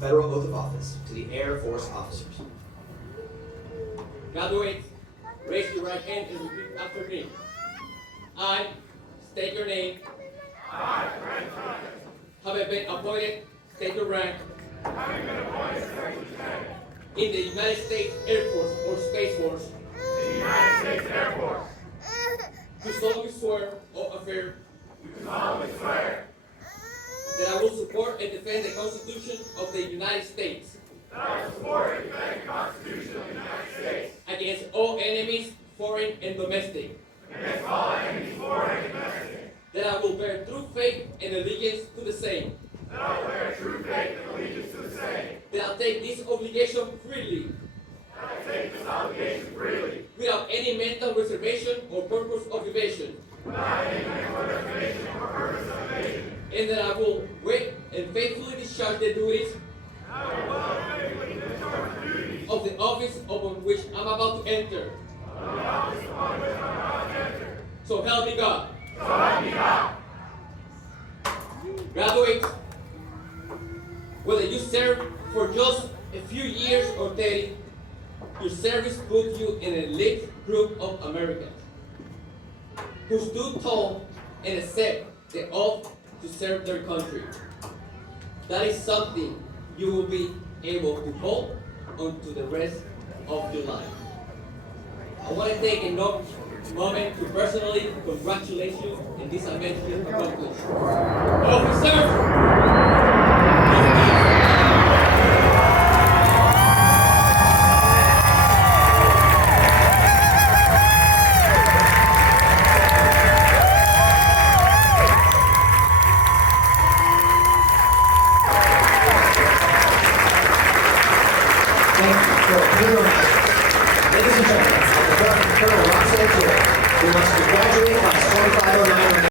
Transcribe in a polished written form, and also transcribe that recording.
federal oath of office to the Air Force officers. Graduates, raise your right hand and repeat after me. I state your name. I, Grant Thomas, Have been appointed, state your rank, having been appointed Secretary of State in the United States Air Force or Space Force, in the United States Air Force, do solemnly swear or affirm do solemnly swear that I will support and defend the Constitution of the United States that I will support and defend the Constitution of the United States against all enemies, foreign and domestic, against all enemies, foreign and domestic, that I will bear true faith and allegiance to the same, that I will bear true faith and allegiance to the same, that I'll take this obligation freely, that I take this obligation freely, without any mental reservation or purpose of evasion, without any mental reservation or purpose of evasion, and that I will wait and faithfully discharge the duties and I will well and faithfully discharge the duties of the office upon which I'm about to enter. of the office upon which I am about to enter. So help me God. So help me God. Graduates, whether you serve for just a few years or 30, your service puts you in an elite group of Americans who stood tall and accept the oath to serve their country. That is something you will be able to hold on to the rest of your life. I want to take a moment to personally congratulate you in this amazing accomplishment. Officers! Thank you. So,